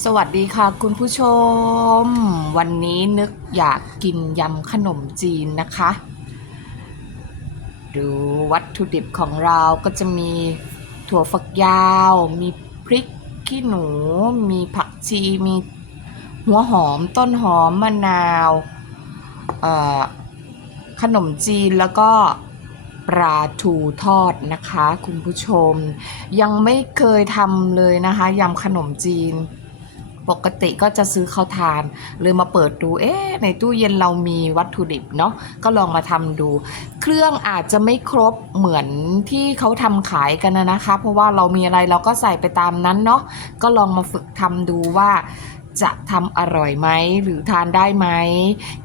สวัสดีค่ะคุณผู้ชม วันนี้นึกอยากกินยำขนมจีนนะคะ ดูวัตถุดิบของเราก็จะมีถั่วฝักยาว มีพริกขี้หนู มีผักชี มีหัวหอมต้นหอมมะนาวขนมจีนแล้วก็ปลาทูทอดนะคะ คุณผู้ชม ยังไม่เคยทำเลยนะคะยำขนมจีน ปกติก็จะซื้อข้าวทานเลยมาเปิดดู เอ๊ะ ในตู้เย็นเรามีวัตถุดิบเนาะ ก็ลองมาทำดู เครื่องอาจจะไม่ครบเหมือนที่เขาทำขายกันนะนะคะ เพราะว่าเรามีอะไรเราก็ใส่ไปตามนั้นเนาะ ก็ลองมาฝึกทำดูว่า จะทำอร่อยไหมหรือทานได้ไหม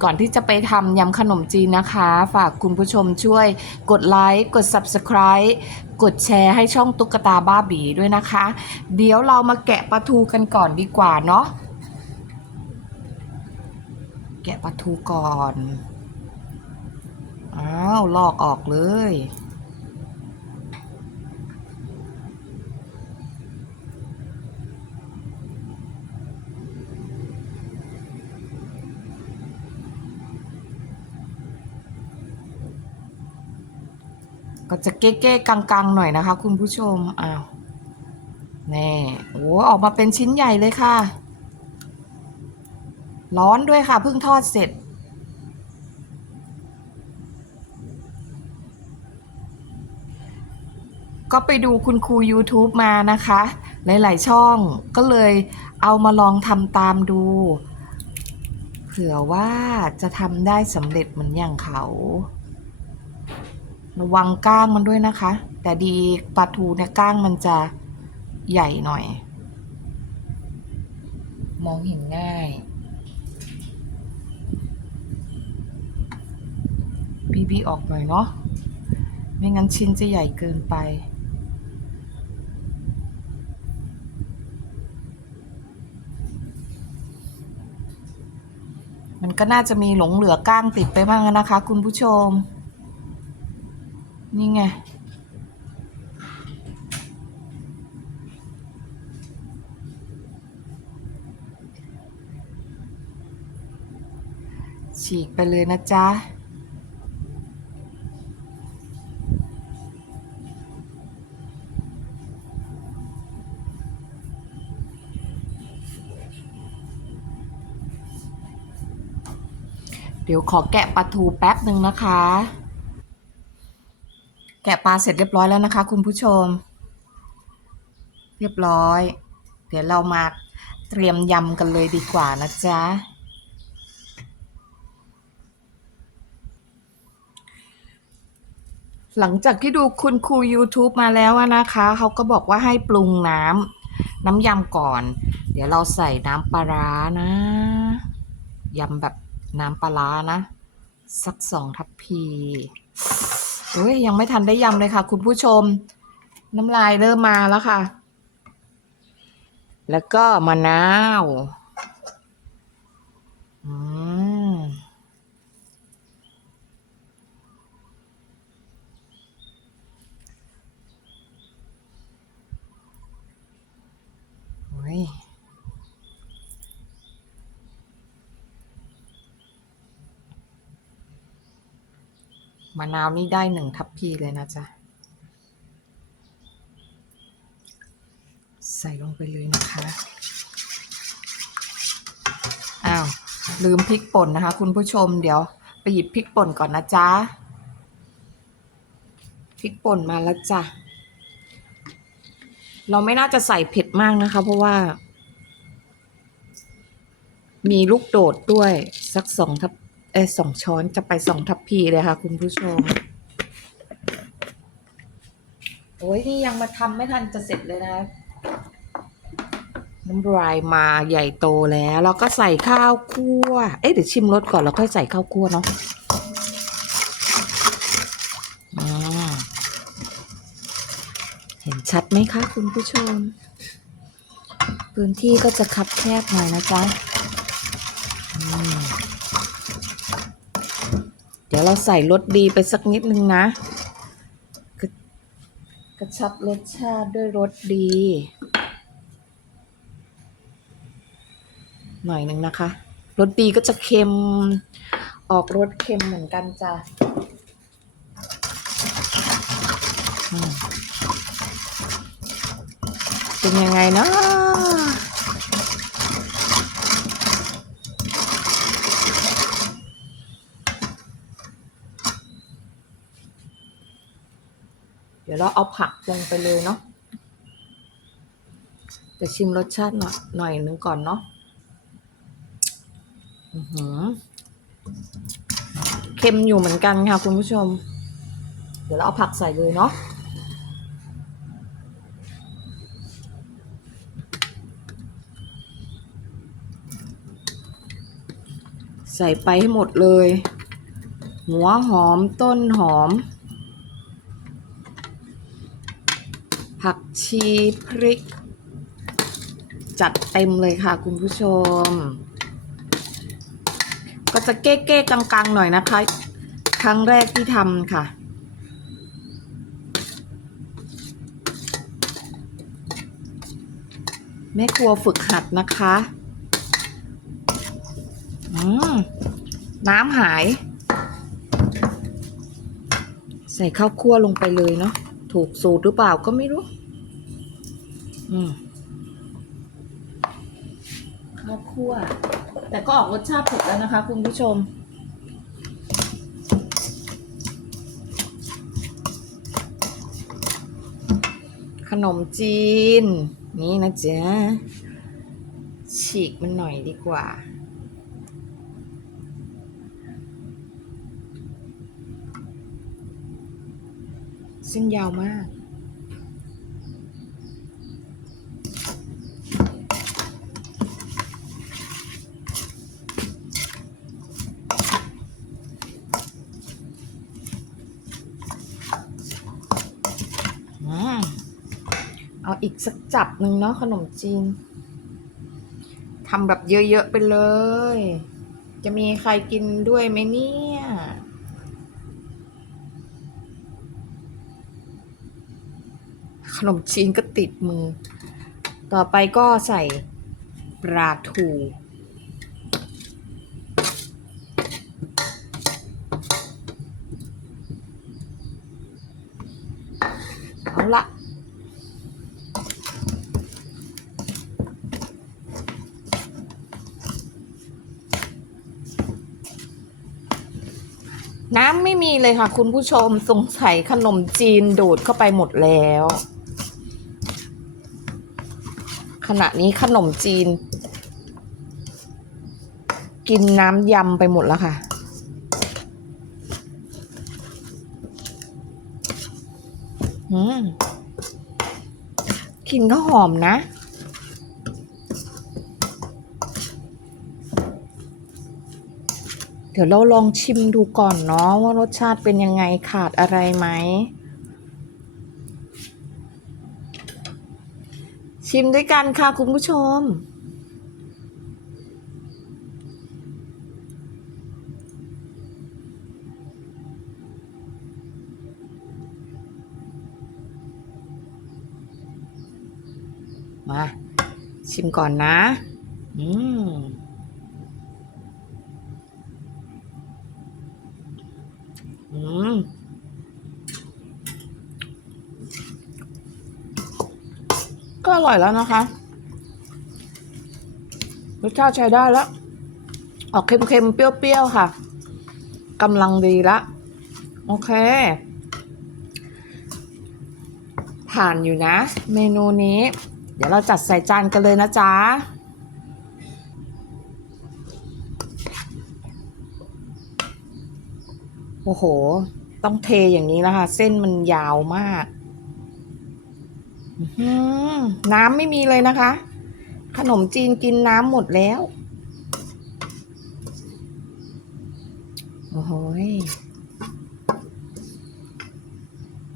ก่อนที่จะไปทำยำขนมจีนนะคะ ฝากคุณผู้ชมช่วยกดไลค์กด Subscribe กดแชร์ให้ช่องตุ๊กตาบ้าบีด้วยนะคะ เดี๋ยวเรามาแกะปลาทูกันก่อนดีกว่าเนาะแกะปลาทูก่อน อ้าว ลอกออกเลย ก็จะเก๊ๆกังๆหน่อยนะคะ คุณผู้ชมอ้าวแน่โอ้ออกมาเป็นชิ้นใหญ่เลยค่ะ ร้อนด้วยค่ะเพิ่งทอดเสร็จ ก็ไปดูคุณครู YouTube มานะคะ หลาย ๆ ช่องก็เลยเอามาลองทำตามดู เผื่อว่าจะทำได้สำเร็จเหมือนอย่างเขา ระวังก้างมันด้วยนะคะ แต่ดีปลาทูเนี่ยก้างมันจะใหญ่หน่อย มองเห็นง่าย บีบีออกหน่อยเนาะไม่งั้นชิ้นจะใหญ่เกินไปมันก็น่าจะมีหลงเหลือก้างติดไปบ้างนะคะ คุณผู้ชม นี่ไง ฉีกไปเลยนะจ๊ะเดี๋ยวขอแกะปลาทูแป๊บหนึ่งนะคะ แกะปลาเสร็จเรียบร้อยแล้วนะคะ คุณผู้ชม เรียบร้อย เดี๋ยวเรามาเตรียมยำกันเลยดีกว่านะจ๊ะหลังจากที่ดูคุณครู YouTube มาแล้วนะคะ เขาก็บอกว่าให้ปรุงน้ำน้ำยำก่อน เดี๋ยวเราใส่น้ำปลาร้านะยำแบบน้ำปลาร้านะ สักสองทัพพี โอ้ยยังไม่ทันได้ยำเลยค่ะ คุณผู้ชม น้ำลายเริ่มมาแล้วค่ะ แล้วก็มะนาวอืมโอ้ย มะนาวนี่ได้หนึ่งทัพพีเลยนะจ๊ะ ใส่ลงไปเลยนะคะ อ้าว ลืมพริกป่นนะคะ คุณผู้ชมเดี๋ยวไปหยิบพริกป่นก่อนนะจ๊ะ พริกป่นมาแล้วจ้ะ เราไม่น่าจะใส่เผ็ดมากนะคะ เพราะว่า มีลูกโดดด้วยสักสองทัพ อ้ยสองช้อนจะไปสองทัพพีเลยค่ะ คุณผู้ชม โอ้ยนี่ยังมาทำไม่ทันจะเสร็จเลยนะ น้ำลายมาใหญ่โตแล้วเราก็ใส่ข้าวคั่ว เอ๊ะเดี๋ยวชิมรสก่อนแล้วค่อยใส่ข้าวคั่วเนาะอ่าเห็นชัดไหมคะ คุณผู้ชม พื้นที่ก็จะคับแคบหน่อยนะจ๊ะอืม เดี๋ยวเราใส่รสดีไปสักนิดนึงนะกระกระชับรสชาติด้วยรสดี หน่อยหนึ่งนะคะรสดีก็จะเค็มออกรสเค็มเหมือนกันจ้ะเป็นยังไงเนาะ เดี๋ยวเราเอาผักลงไปเลยเนาะจะชิมรสชาติหน่อยหน่อยนึงก่อนเนาะอือเค็มอยู่เหมือนกันค่ะคุณผู้ชม เดี๋ยวเราเอาผักใส่เลยเนาะใส่ไปให้หมดเลย หัวหอมต้นหอม ผัก ชีพริก จัดเต็มเลยค่ะคุณผู้ชม ก็จะเก้เก้ๆกังๆหน่อยนะคะ ครั้งแรกที่ทำค่ะ แม่ครัวฝึกหัดนะคะอืมน้ำหาย ใส่ข้าวคั่วลงไปเลยเนาะถูกสูตรหรือเปล่าก็ไม่รู้ ข้าวคั่ว แต่ก็ออกรสชาติเผ็ดแล้วนะคะ คุณผู้ชม ขนมจีน นี่นะจ๊ะ ฉีกมันหน่อยดีกว่าเส้นยาวมาก อืมเอีกสักจับหนึ่งเนาะขนมจีนทำแบบเยอะๆไปเลย จะมีใครกินด้วยไหมเนี่ยขนมจีนก็ติดมือ ต่อไปก็ใส่ปลาทู เอาละ น้ำไม่มีเลยค่ะ คุณผู้ชมสงสัยขนมจีนดูดเข้าไปหมดแล้ว ขณะนี้ขนมจีน กินน้ำยำไปหมดแล้วค่ะ อืมกลิ่นก็หอมนะ ดี๋ยวเราลองชิมดูก่อนเนาะว่ารสชาติเป็นยังไงขาดอะไรไหม ชิมด้วยกันค่ะคุณผู้ชม มา ชิมก่อนนะ อืม ก็อร่อยแล้วนะคะรสชาติใช้ได้แล้ว ออกเค็มๆ เปรี้ยวๆ ค่ะกำลังดีละ โอเค ผ่านอยู่นะ เมนูนี้ เดี๋ยวเราจัดใส่จานกันเลยนะจ๊ะโอ้โห ต้องเทอย่างนี้นะคะ เส้นมันยาวมาก น้ำไม่มีเลยนะคะ ขนมจีนกินน้ำหมดแล้ว โอ้โห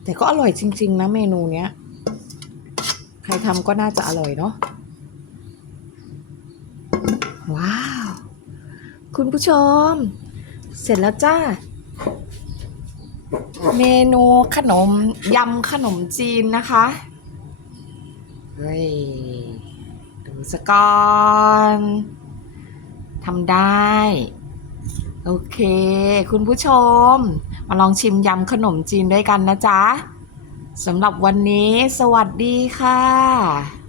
แต่ก็อร่อยจริง ๆ นะเมนูเนี้ย ใครทำก็น่าจะอร่อยเนาะ ว้าว คุณผู้ชม เสร็จแล้วจ้า เมนูขนมยำขนมจีนนะคะ เฮ้ย ดูสกอนทำได้ โอเค คุณผู้ชม มาลองชิมยำขนมจีนด้วยกันนะจ๊ะสำหรับวันนี้สวัสดีค่ะ